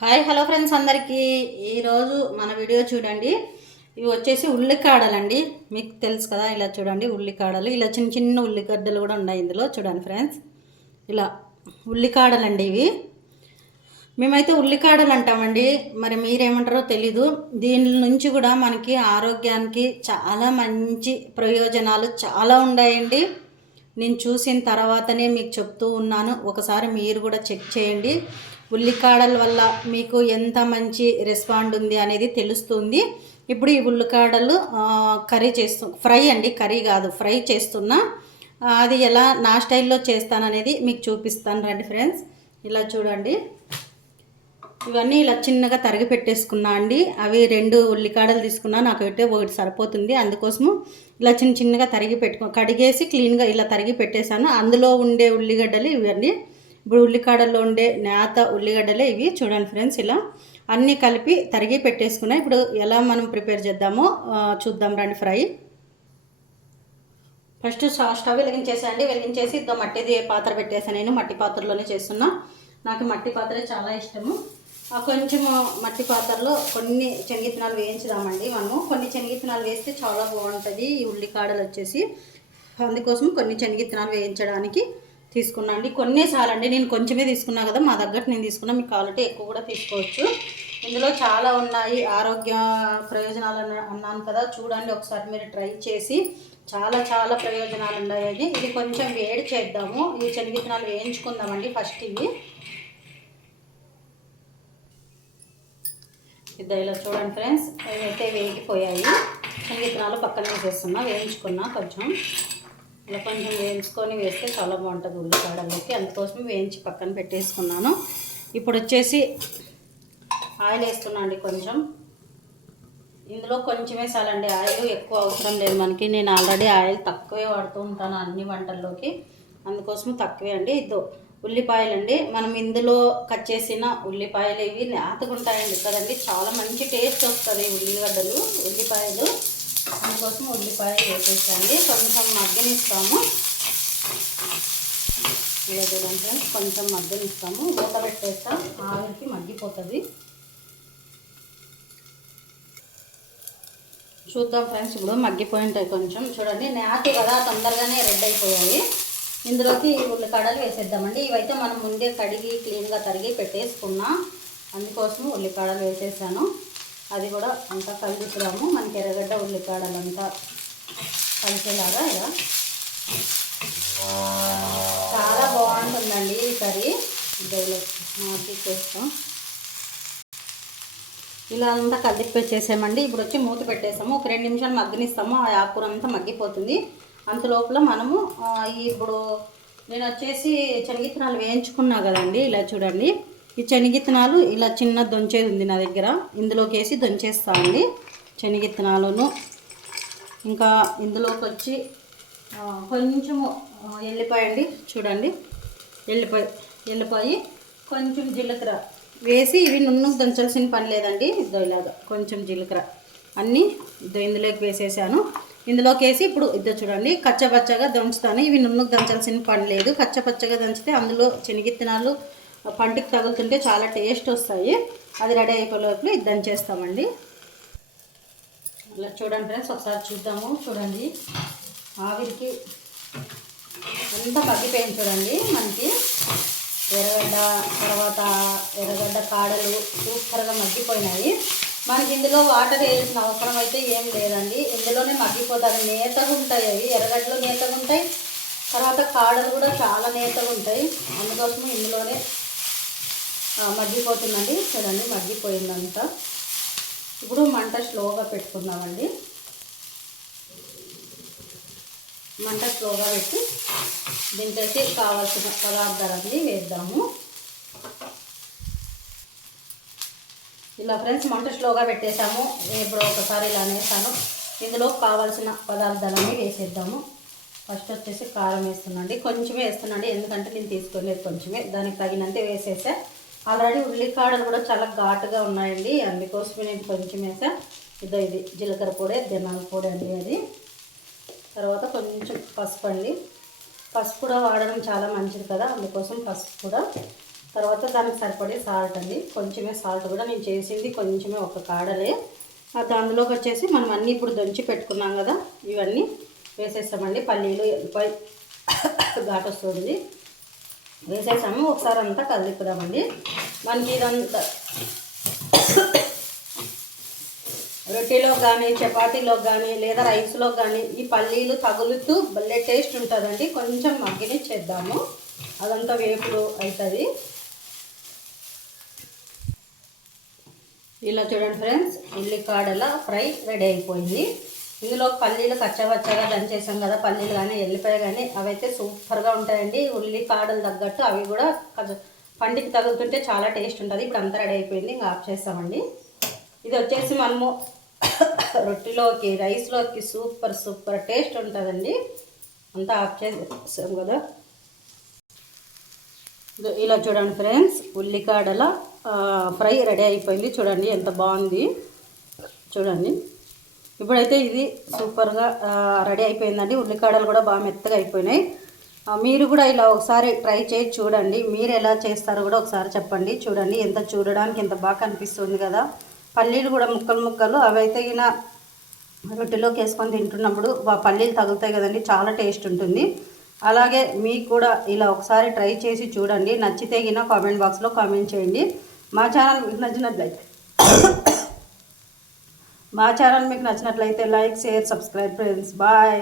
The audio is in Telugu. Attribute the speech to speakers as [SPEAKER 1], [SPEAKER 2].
[SPEAKER 1] హాయ్ హలో ఫ్రెండ్స్ అందరికీ. ఈరోజు మన వీడియో చూడండి. ఇవి వచ్చేసి ఉల్లికాడలండి. మీకు తెలుసు కదా ఇలా చూడండి ఉల్లికాడలు. ఇలా చిన్న చిన్న ఉల్లిగడ్డలు కూడా ఉన్నాయి ఇందులో చూడండి ఫ్రెండ్స్. ఇలా ఉల్లికాడలండి ఇవి. మేమైతే ఉల్లికాడలు అంటామండి. మరి మీరేమంటారో తెలీదు. దీని నుంచి కూడా మనకి ఆరోగ్యానికి చాలా మంచి ప్రయోజనాలు చాలా ఉన్నాయండి. నేను చూసిన తర్వాతనే మీకు చెప్తూ ఉన్నాను. ఒకసారి మీరు కూడా చెక్ చేయండి. ఉల్లికాడల వల్ల మీకు ఎంత మంచి రెస్పాండ్ ఉంది అనేది తెలుస్తుంది. ఇప్పుడు ఈ ఉల్లికాడలు కర్రీ చేస్తు ఫ్రై అండి కర్రీ కాదు ఫ్రై చేస్తున్నా అది ఎలా నా స్టైల్లో చేస్తాననేది మీకు చూపిస్తాను రండి ఫ్రెండ్స్. ఇలా చూడండి. ఇవన్నీ ఇలా చిన్నగా తరిగి పెట్టేసుకున్నా అండి. అవి రెండు ఉల్లికాడలు తీసుకున్నా నాకు అయితే ఒకటి సరిపోతుంది. అందుకోసము ఇలా చిన్న చిన్నగా తరిగి పెట్టుకో కడిగేసి క్లీన్గా ఇలా తరిగి పెట్టేశాను. అందులో ఉండే ఉల్లిగడ్డలు ఇవన్నీ ఇప్పుడు ఉల్లికాడల్లో ఉండే నేత ఉల్లిగడ్డలే ఇవి చూడండి ఫ్రెండ్స్ ఇలా అన్నీ కలిపి తరిగి పెట్టేసుకున్నా ఇప్పుడు ఎలా మనం ప్రిపేర్ చేద్దామో చూద్దాం రండి ఫ్రై. ఫస్ట్ స్టవ్ వెలిగించేసండి వెలిగించేసి ఇద్దో మట్టిది పాత్ర పెట్టేసాను నేను? మట్టి పాత్రలోనే చేస్తున్నా. నాకు మట్టి పాత్ర చాలా ఇష్టము. ఆ కొంచెం మట్టి పాత్రలో కొన్ని శనగిత్తనాలు వేయించుదామండి మనము. కొన్ని శనగిత్తనాలు వేస్తే చాలా బాగుంటుంది ఈ ఉల్లికాడలు వచ్చేసి. అందుకోసం కొన్ని శనగిత్తనాలు వేయించడానికి తీసుకున్నా అండి. కొన్నే చాలండి నేను కొంచెమే తీసుకున్నా కదా మా దగ్గర నేను తీసుకున్నా. మీకు కావాలంటే ఎక్కువ కూడా తీసుకోవచ్చు. ఇందులో చాలా ఉన్నాయి. ఆరోగ్య ప్రయోజనాలు అన్న- అన్నాను కదా. చూడండి ఒకసారి మీరు ట్రై చేసి. చాలా చాలా ప్రయోజనాలు ఉన్నాయి ఇది కొంచెం వేడి చేద్దాము. ఈ శనగిత్తనాలు వేయించుకుందామండి ఫస్ట్ ఇవి. ఇది ఇలా చూడండి ఫ్రెండ్స్. అయితే వేగిపోయాయి. శనగిత్తనాలు పక్కన వేసేస్తున్నా. వేయించుకున్నా కొంచెం. ఇలా కొంచెం వేయించుకొని వేస్తే చాలా బాగుంటుంది ఉల్లిపాయలకి అందుకోసం వేయించి పక్కన పెట్టేసుకున్నాను. ఇప్పుడు వచ్చేసి ఆయిల్ వేస్తున్నా అండి కొంచెం. ఇందులో కొంచెమే చాలండి ఆయిల్ ఎక్కువ అవసరం లేదు మనకి. నేను ఆల్రెడీ ఆయిల్ తక్కువే వాడుతూ ఉంటాను అన్ని వంటల్లోకి. అందుకోసం తక్కువే అండి. ఇదో ఉల్లిపాయలు అండి మనం ఇందులో కట్ చేసిన ఉల్లిపాయలు ఇవి నేతకుంటాయండి కదండి. చాలా మంచి టేస్ట్ వస్తుంది ఉల్లిగడ్డలు ఉల్లిపాయలు. అందుకోసం ఉల్లిపాయలు వేసేసండి. కొంచెం మగ్గనిస్తాము. ఇలా చూడండి ఫ్రెండ్స్ కొంచెం మగ్గనిస్తాము. మూత పెట్టేస్తాం ఆవిరికి మగ్గిపోతుంది. చూద్దాం ఫ్రెండ్స్ ఇప్పుడు మగ్గిపోయి ఉంటాయి కొంచెం. చూడండి నేతి కదా తొందరగానే రెడ్ అయిపోయాయి. ఇందులోకి ఉల్లికాడలు వేసేద్దామండి. ఇవైతే మనం ముందే కడిగి క్లీన్గా తరిగి పెట్టేసుకున్నా. అందుకోసం ఉల్లికాడలు వేసేసాను. అది కూడా అంతా కలుపుతున్నాము మనకి ఎర్రగడ్డ ఉల్లికాడలు అంతా కలిసేలాగా ఇలా చాలా బాగుంటుందండి ఈ కర్రీ. ఇదిలో తీసేస్తాం ఇలా అంతా కలిపేసేసామండి. ఇప్పుడు వచ్చి మూత పెట్టేసాము. ఒక రెండు నిమిషాలు మగ్గనిస్తాము. ఆ ఆకుకూర అంతా మగ్గిపోతుంది. అంత లోపల మనము ఇప్పుడు నేను వచ్చేసి శనగిత్తనాలు వేయించుకున్నా కదండి. ఇలా చూడండి. ఈ శనగిత్తనాలు ఇలా చిన్న దొంచేది ఉంది నా దగ్గర. ఇందులోకి వేసి దొంచేస్తా అండి. శనగిత్తనాలను ఇంకా ఇందులోకి వచ్చి కొంచెము ఎల్లిపాయ అండి. చూడండి. ఎల్లిపాయ ఎల్లిపాయ కొంచెం జీలకర్ర వేసి ఇవి నున్ను దంచాల్సిన పని లేదండి. ఇదో ఇలాగా కొంచెం జీలకర్ర అన్నీ ఇదో ఇందులోకి వేసేసాను. ఇందులోకి వేసి ఇప్పుడు ఇద్దరు చూడండి. కచ్చపచ్చగా దంచుతాను. ఇవి నున్నుకు దంచాల్సిన పని లేదు. కచ్చపచ్చగా దంచితే అందులో శనగిత్తనాలు పంటికి తగులుతుంటే చాలా టేస్ట్ వస్తాయి. అది రెడీ అయిపోయే లోపల ఇది దంచేస్తామండి చూడండి ఫ్రెండ్స్ ఒకసారి చూద్దాము. చూడండి. ఆవిరికి అంతా పగ్గిపోయింది చూడండి మనకి. ఎర్రగడ్డ తర్వాత ఎర్రగడ్డ కాడలు సూపర్గా మగ్గిపోయినాయి. మనకి ఇందులో వాటర్ వేయాల్సిన అవసరం అయితే ఏం లేదండి. ఇందులోనే మగ్గిపోతారు నేతగా ఉంటాయి అవి. ఎర్రగడ్డలు నేతగా ఉంటాయి. తర్వాత కాడలు కూడా చాలా నేతగా ఉంటాయి. అందుకోసం ఇందులోనే మగ్గిపోతుందండి. చూడండి మగ్గిపోయిందంతా. ఇప్పుడు మంట స్లోగా పెట్టుకుందామండి. మంట స్లోగా పెట్టి దీంట్లోకి కావాల్సిన పదార్థాలన్నీ వేద్దాము. ఇలా ఫ్రెండ్స్ మంట స్లోగా పెట్టేసాము ఇప్పుడు ఒకసారి ఇలా వేసాను ఇందులో కావాల్సిన పదార్థాలన్నీ వేసేద్దాము. ఫస్ట్ వచ్చేసి కారం వేస్తున్నాండి. కొంచెమే వేస్తున్నాండి. ఎందుకంటే నేను తీసుకోలేదు కొంచెమే. దానికి తగినంతే వేసేసా. ఆల్రెడీ ఉల్లికాడలు కూడా చాలా ఘాటుగా ఉన్నాయండి. అందుకోసమే నేను కొంచెం వేసా. ఇదో ఇది జీలకర్ర పొడి ధనాల పొడి అండి అది. తర్వాత కొంచెం పసుపు అండి. పసుపు కూడా వాడడం చాలా మంచిది కదా అందుకోసం పసుపు కూడా. తర్వాత దానికి సరిపడే సాల్ట్ అండి. కొంచెమే సాల్ట్ కూడా నేను చేసింది కొంచెమే ఒక కాడలే. దానిలోకి వచ్చేసి మనం అన్నీ ఇప్పుడు దంచి పెట్టుకున్నాం కదా ఇవన్నీ వేసేస్తామండి. పల్లీలు ఎల్లిపాయ ఘాటు వస్తుంది. వేసేసాము. ఒకసారి అంతా కదిలిపుదామండి మనకి ఇదంతా రొట్టెలో కానీ చపాతీలో కానీ లేదా రైస్లో కానీ ఈ పల్లీలు తగులుతూ భలే టేస్ట్ ఉంటుందండి. కొంచెం మగ్గిని చేద్దాము. అదంతా వేపుడు అవుతుంది ఇలా చూడండి ఫ్రెండ్స్ ఉల్లికాడల ఫ్రై రెడీ అయిపోయింది. ఇందులో పల్లీలు కచ్చబచ్చగా దంచేసాం కదా పల్లీలు కానీ ఎల్లిపాయ కానీ అవైతే సూపర్గా ఉంటాయండి. ఉల్లికాడలు తగ్గట్టు అవి కూడా కొంచెం పండికి తగులుతుంటే చాలా టేస్ట్ ఉంటుంది. ఇప్పుడు అంతా రెడీ అయిపోయింది ఇంకా ఆఫ్ చేస్తామండి. ఇది వచ్చేసి మనము రొట్టెలోకి రైస్లోకి సూపర్ సూపర్ టేస్ట్ ఉంటుందండి. అంతా ఆఫ్ చేసాం కదా. ఇలా చూడండి ఫ్రెండ్స్ ఉల్లికాడల ఫ్రై రెడీ అయిపోయింది. చూడండి ఎంత బాగుంది. చూడండి. ఇప్పుడైతే ఇది సూపర్గా రెడీ అయిపోయిందండి. ఉల్లికాడలు కూడా బాగా మెత్తగా అయిపోయినాయి. మీరు కూడా ఇలా ఒకసారి ట్రై చేసి చూడండి. మీరు ఎలా చేస్తారో కూడా ఒకసారి చెప్పండి. చూడండి ఎంత చూడడానికి ఎంత బాగా కనిపిస్తుంది కదా. పల్లీలు కూడా ముక్కలు ముక్కలు అవైతే గిన రొట్టెలోకి వేసుకొని తింటున్నప్పుడు ఆ పల్లీలు తగులుతాయి కదండి. చాలా టేస్ట్ ఉంటుంది. అలాగే మీకు కూడా ఇలా ఒకసారి ట్రై చేసి చూడండి. నచ్చితే గిన కామెంట్ బాక్స్లో కామెంట్ చేయండి. మా ఛానల్ మీకు నచ్చినట్లయితే మా ఛానల్ మీకు నచ్చినట్లయితే like share subscribe friends bye